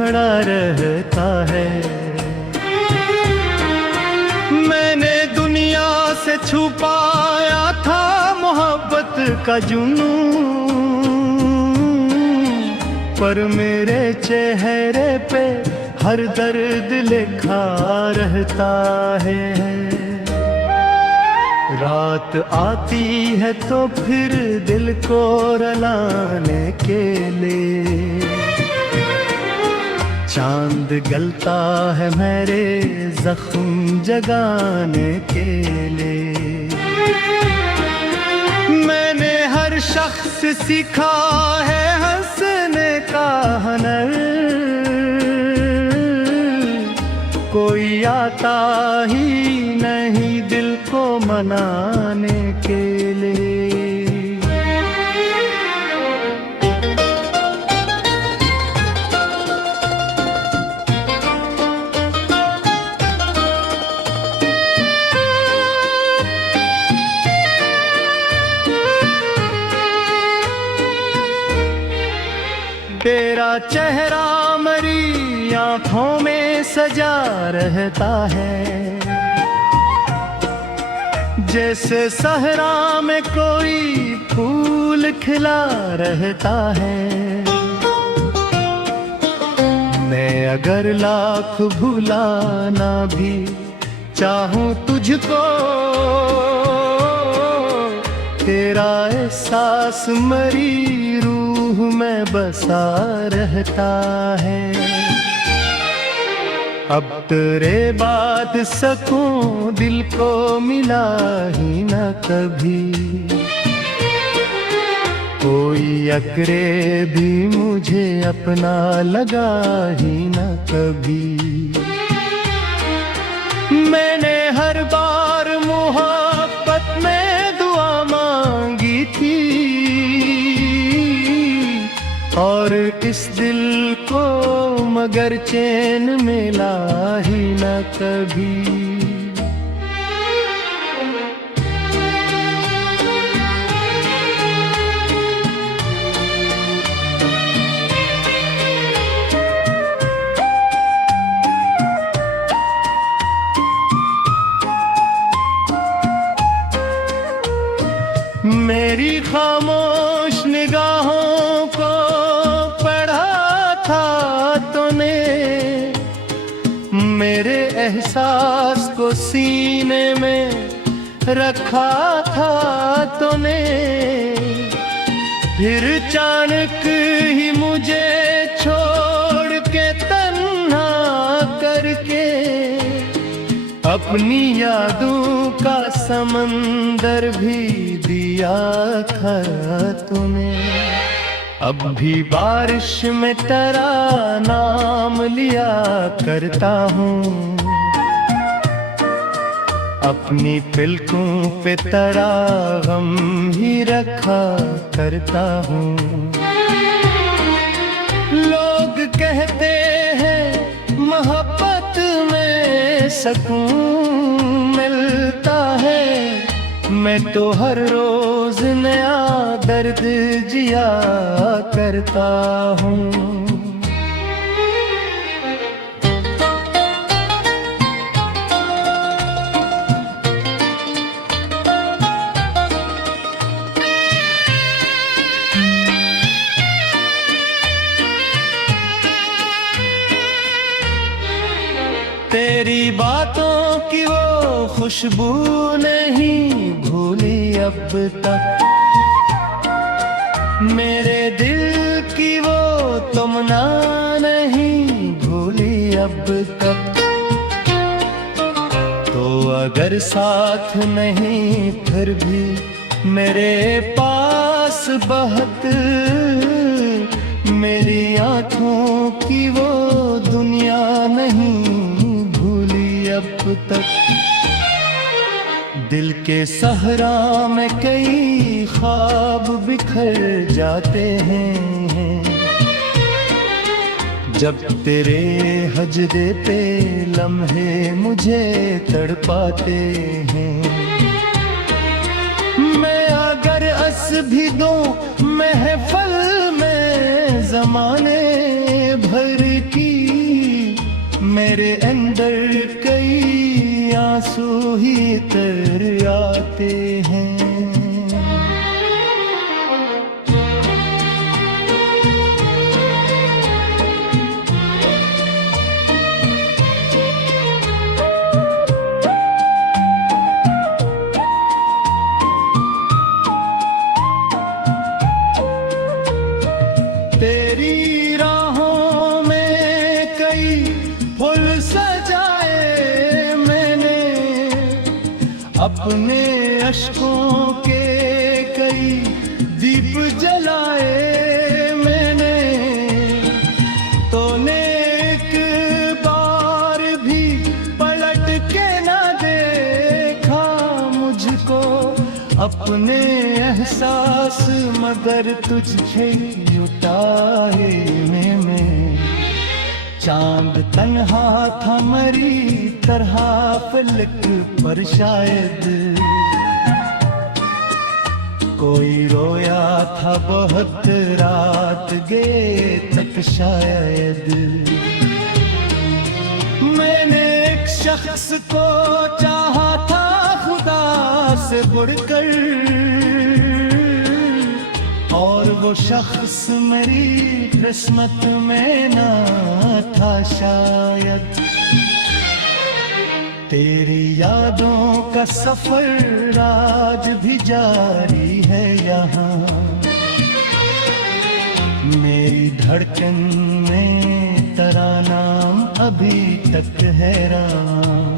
खड़ा रहता है। मैंने दुनिया से छुपाया था मोहब्बत का जुनून, पर मेरे चेहरे पे हर दर्द लिखा रहता है। रात आती है तो फिर दिल को रुलाने के लिए, चांद गलता है मेरे जख्म जगाने के लिए। मैंने हर शख्स सीखा है हंसने का हुनर, कोई आता ही नहीं दिल को मनाने के लिए। तेरा चेहरा मेरी आंखों में सजा रहता है, जैसे सहरा में कोई फूल खिला रहता है। मैं अगर लाख भुलाना भी चाहूं तुझको, तेरा एहसास मेरी रूह में बसा रहता है। अब तेरे बाद सकूं दिल को मिला ही न कभी, कोई अकरे भी मुझे अपना लगा ही न कभी। मैंने हर बार मोहब्बत में दुआ मांगी थी, और इस दिल को मगर चैन मिला ही न कभी। मेरी खामोश निगाहों को पढ़ा था तूने, मेरे एहसास को सीने में रखा था तूने। फिर अचानक ही मुझे छोड़ के तन्हा करके अपनी यादों का समंदर भी दिया था तूने। अब भी बारिश में तेरा नाम लिया करता हूँ, अपनी पलकों पे तेरा गम ही रखा करता हूँ। लोग कहते हैं मोहब्बत में सुकून मिलता है, मैं तो हर रोज नया दर्द जिया करता हूँ। तेरी बातों की वो खुशबू नहीं भूली अब तक, मेरे दिल की वो तमन्ना नहीं भूली अब तक। तो अगर साथ नहीं फिर भी मेरे पास बहत, मेरी आँखों की वो दुनिया नहीं अब तक। दिल के सहरा में कई ख्वाब बिखर जाते हैं, जब तेरे हजरे पे लम्हे मुझे तड़पाते हैं। मैं अगर हंस भी दूं महफिल में ज़माने भर की मेरे अंदर कई आंसू ही तर आते हैं। तेरी राहों में कई फूल सजाए मैंने, अपने अश्कों के कई दीप जलाए मैंने। तूने एक बार भी पलट के न देखा मुझको, अपने एहसास मगर तुझे लुटाए में। चांद तन्हा था मरी तरह फलक पर शायद, कोई रोया था बहुत रात गए तक शायद। मैंने एक शख्स को चाहा था खुदा से बढ़कर, और वो शख्स मेरी किस्मत में ना था शायद। तेरी यादों का सफर आज भी जारी है यहाँ, मेरी धड़कन में तेरा नाम अभी तक हैरान।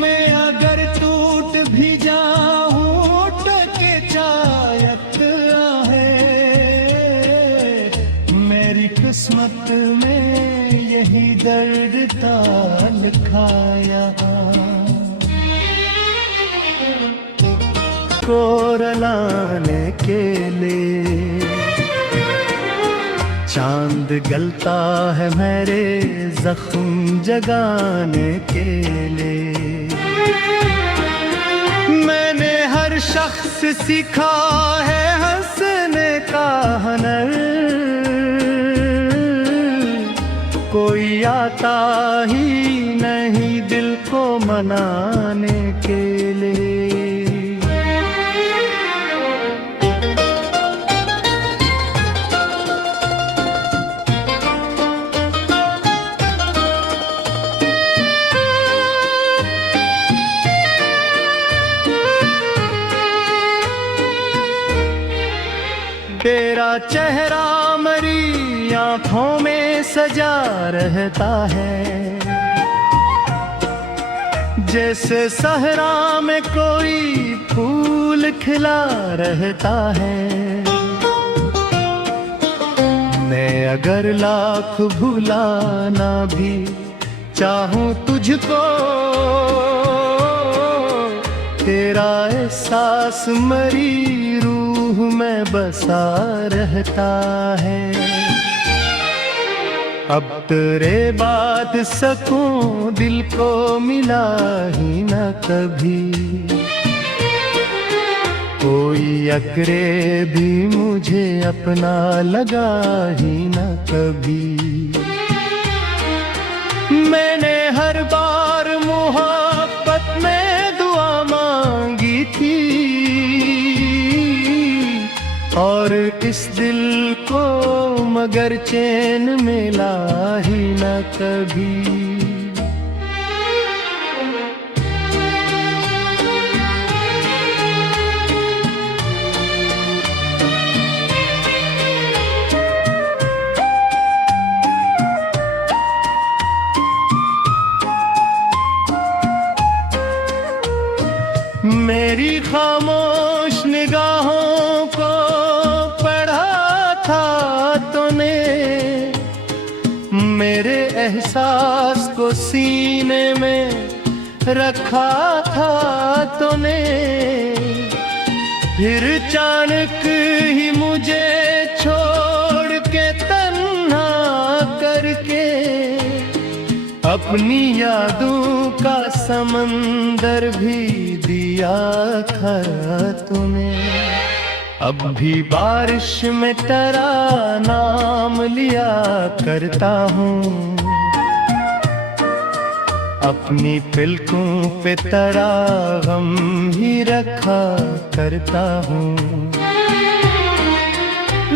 मैं अगर टूट भी जाऊं टके चायत है, मेरी किस्मत में यही दर्द था लिखाया। को रुलाने के लिए चांद गलता है मेरे जख्म जगाने के लिए। मैंने हर शख्स सीखा है हंसने का हुनर, कोई आता ही नहीं दिल को मनाने के लिए। तेरा चेहरा मेरी आंखों में सजा रहता है, जैसे सहरा में कोई फूल खिला रहता है। मैं अगर लाख भुलाना भी चाहूं तुझको, तेरा एहसास मरी रूह में बसा रहता है। अब तेरे बाद सकूं दिल को मिला ही न कभी, कोई अकरे भी मुझे अपना लगा ही न कभी। मैंने हर बार मोहब्बत में दुआ मांगी थी, और इस दिल को मगर चैन मिला ही न कभी। मेरी खामोश निगाहों को पढ़ा था तूने, मेरे एहसास को सीने में रखा था तूने। फिर अचानक ही मुझे छोड़ के तन्हा करके अपनी यादों का समंदर भी दिया खरा तूने। अब भी बारिश में तेरा नाम लिया करता हूँ, अपनी पलकों पे तेरा गम ही रखा करता हूँ।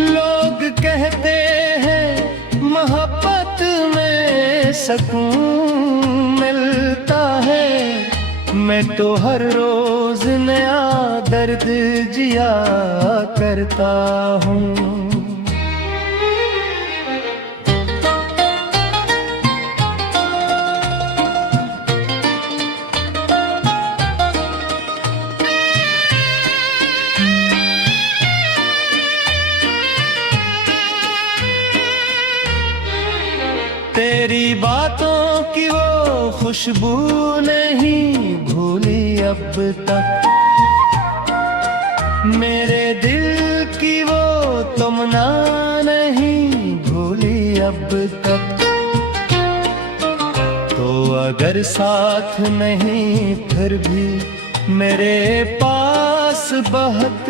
लोग कहते हैं मोहब्बत में सुकून मिलता है, मैं तो हर रोज नया दर्द जिया करता हूँ। तेरी बातों की वो खुशबू नहीं भूली अब तक, मेरे दिल की वो तमन्ना नहीं भूली अब तक। तो अगर साथ नहीं फिर भी मेरे पास बहुत,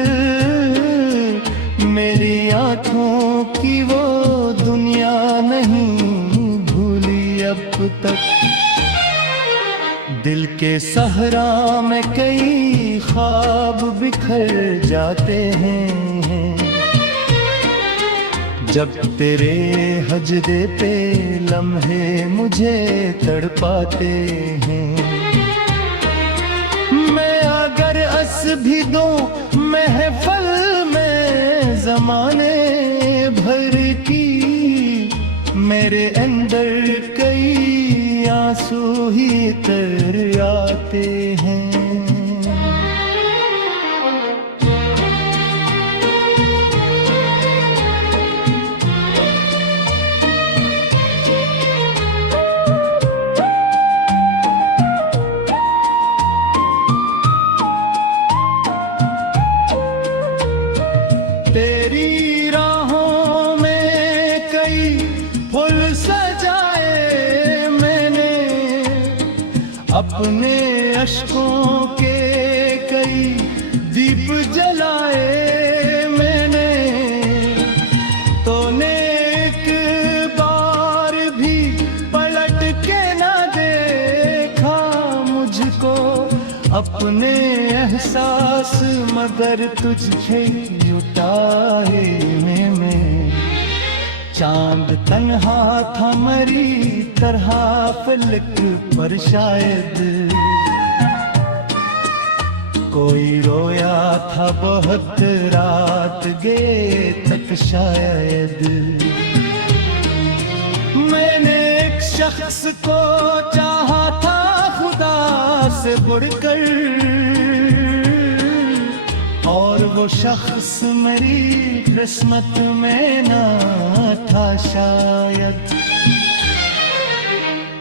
मेरी आँखों की वो दुनिया नहीं अब तक। दिल के सहरा में कई ख्वाब बिखर जाते हैं, जब तेरे हजदे पे लम्हे मुझे तड़पाते हैं। मैं अगर हंस भी दूं महफिल में ज़माने भर की, मेरे अंदर कई आंसू ही तर आते हैं। तेरी राहों में कई फूल सजाए मैंने, अपने अश्कों के कई दीप जलाए मैंने। तूने एक बार भी पलट के ना देखा मुझको, अपने एहसास मगर तुझे लुटाए में। चांद तन्हा था मरी तरह फलक पर, शायद कोई रोया था बहुत रात गे तक शायद। मैंने एक शख्स को चाहा था खुदा से बढ़कर, और वो शख्स मेरी किस्मत में ना था शायद।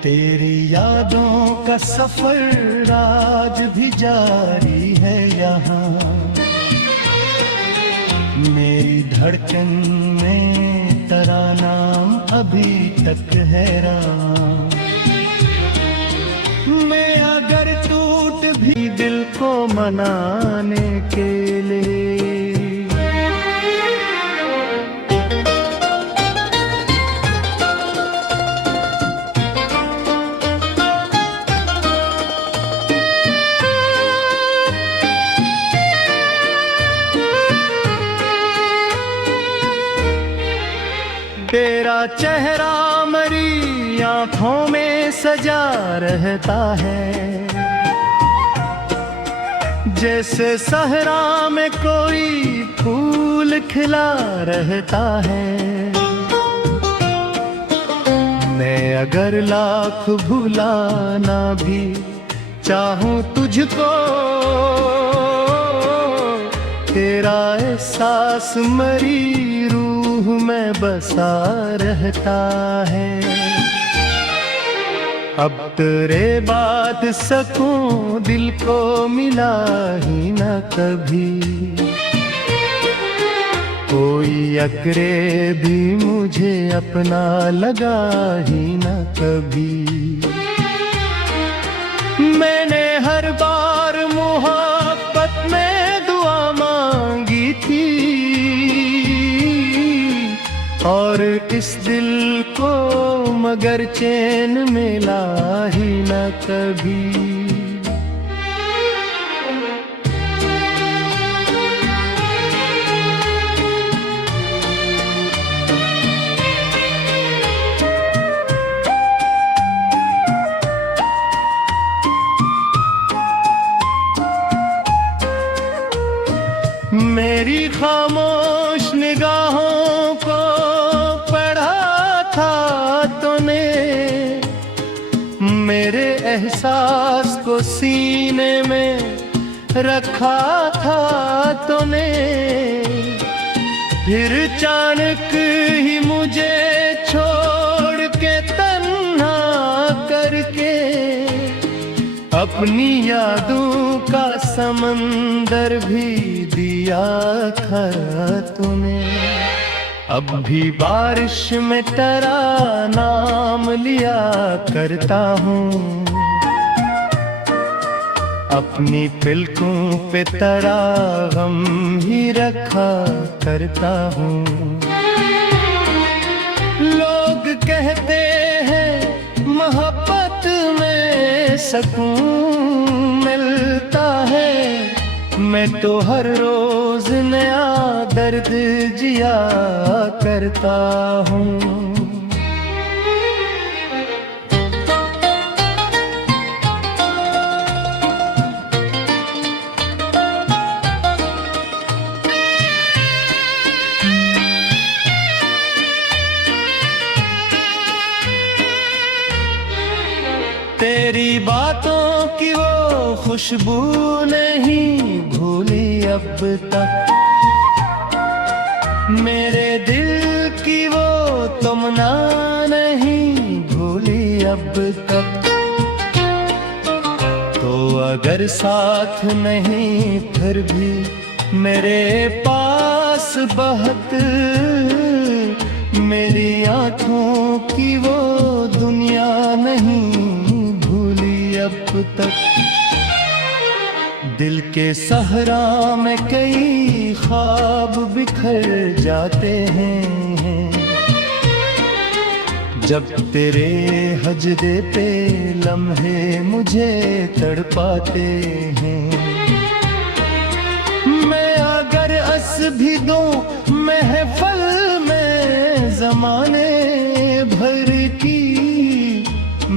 तेरी यादों का सफर आज भी जारी है यहाँ, मेरी धड़कन में तेरा नाम अभी तक हैरान। मैं अगर टूट भी दिल को मनाने के लिए, तेरा चेहरा मेरी आँखों में सजा रहता है, जैसे सहरा में कोई फूल खिला रहता है। मैं अगर लाख भुलाना भी चाहूं तुझको, तेरा एहसास मेरी रूह में बसा रहता है। अब तेरे बाद सकूं दिल को मिला ही न कभी, कोई अकरे भी मुझे अपना लगा ही न कभी। मैंने हर बार मोहब्बत में दुआ मांगी थी, और इस दिल को मगर चैन मिला ही न कभी। मेरी खामोश निगाहों को पढ़ा था तूने, मेरे एहसास को सीने में रखा था तूने। फिर अचानक ही मुझे छोड़ के तन्हा करके अपनी यादों का समंदर भी दिया था तूने। अब भी बारिश में तेरा नाम लिया करता हूँ, अपनी पलकों पे तेरा गम ही रखा करता हूँ। लोग कहते हैं मोहब्बत में सुकून मिलता है, मैं तो हर रोज नया दर्द जिया करता हूँ। तेरी बातों की वो खुशबू नहीं भूली अब तक, मेरे दिल की वो तमन्ना नहीं भूली अब तक। तो अगर साथ नहीं फिर भी मेरे पास बहक, मेरी आँखों की वो दुनिया नहीं अब तक। दिल के सहरा में कई ख्वाब बिखर जाते हैं, जब तेरे हजरे पे लम्हे मुझे तड़पाते हैं। मैं अगर हंस भी दूं महफिल में ज़माने भर की,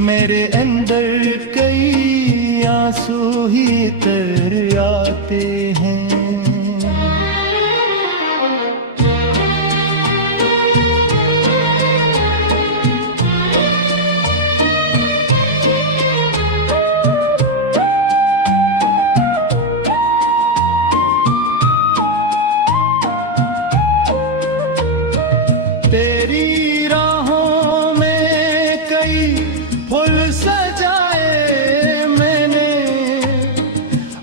मेरे अंदर कई आंसू ही तर आते हैं। तेरी राहों में कई फूल सजाए मैंने,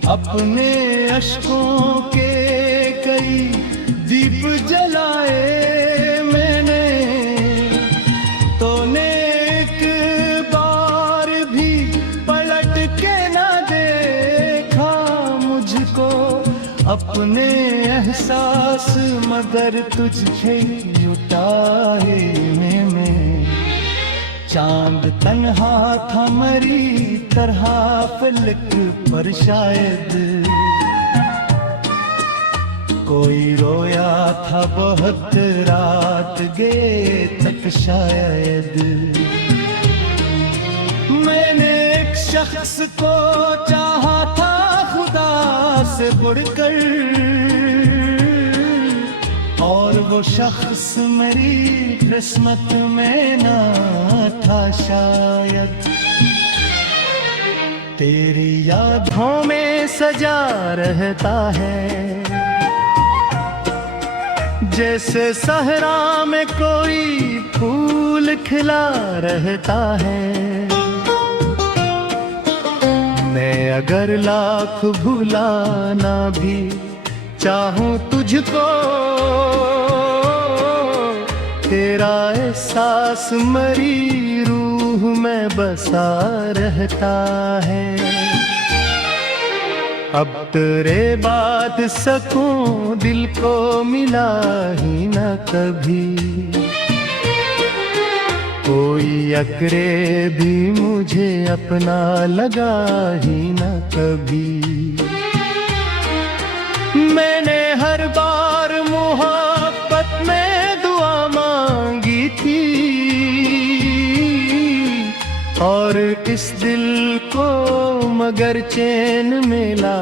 अपने अश्कों के कई दीप जलाए मैंने। तूने एक बार भी पलट के ना देखा मुझको, अपने एहसास मगर तुझे लुटाए में। चांद तन्हा था मरी तरह फलक पर शायद, कोई रोया था बहुत रात गए तक शायद। मैंने एक शख्स को चाहा था खुदा से बढ़कर, और वो शख्स मेरी किस्मत में ना था शायद। तेरी यादों में सजा रहता है, जैसे सहरा में कोई फूल खिला रहता है। मैं अगर लाख भुलाना भी चाहूं तुझको, तेरा एहसास मरी रूह में बसा रहता है। अब तेरे बाद सकूं दिल को मिला ही न कभी। कोई अकरे भी मुझे अपना लगा ही न कभी। मैंने हर बार मोहब्बत में दुआ मांगी थी, और इस दिल को मगर चैन मिला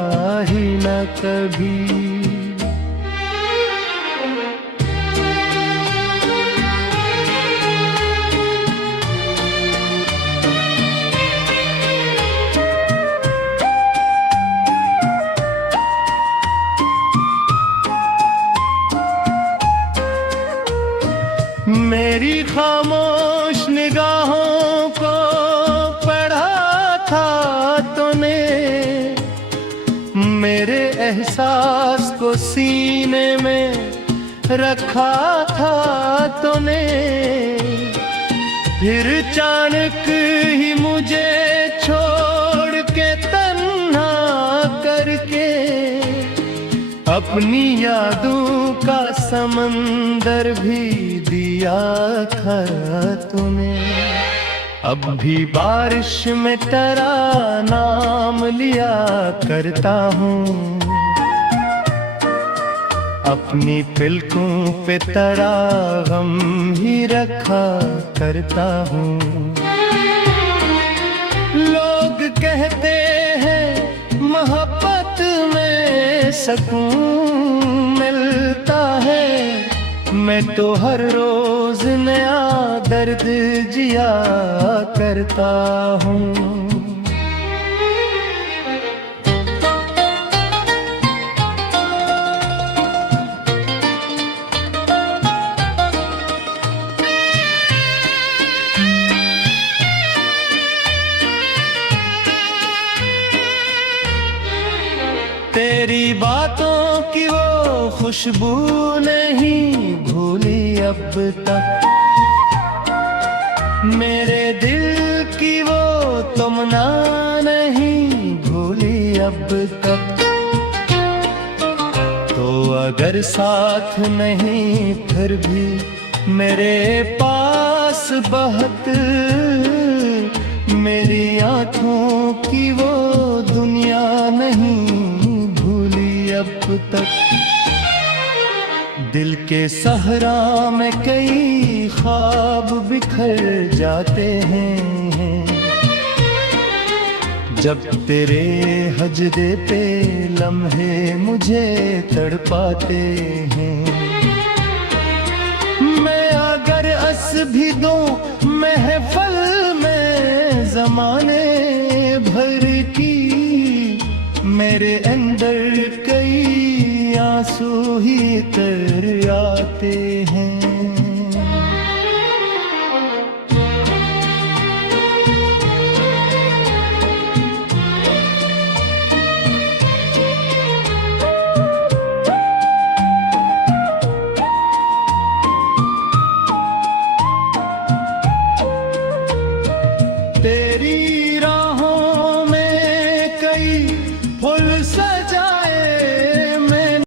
ही न कभी। मेरी खामोश निगाहों को पढ़ा था तूने, मेरे एहसास को सीने में रखा था तूने। फिर अचानक ही मुझे छोड़ के तन्हा करके अपनी यादों का समंदर भी दिया खरा तूने। अब भी बारिश में तेरा नाम लिया करता हूँ, अपनी पलकों पे तेरा गम ही रखा करता हूँ। लोग कहते हैं मोहब्बत में सुकून मिलता है, मैं तो हर रोज नया दर्द जिया करता हूँ। तेरी बातों की वो खुशबू नहीं भूली अब तक, मेरे दिल की वो तमन्ना नहीं भूली अब तक। तो अगर साथ नहीं फिर भी मेरे पास बहत, मेरी आँखों की वो दुनिया नहीं अब तक। दिल के सहरा में कई ख्वाब बिखर जाते हैं, जब तेरे हजदे पे लम्हे मुझे तड़पाते हैं। मैं अगर हंस भी दूं महफिल में ज़माने भर की, मेरे अंदर कई आंसू ही तर आते हैं।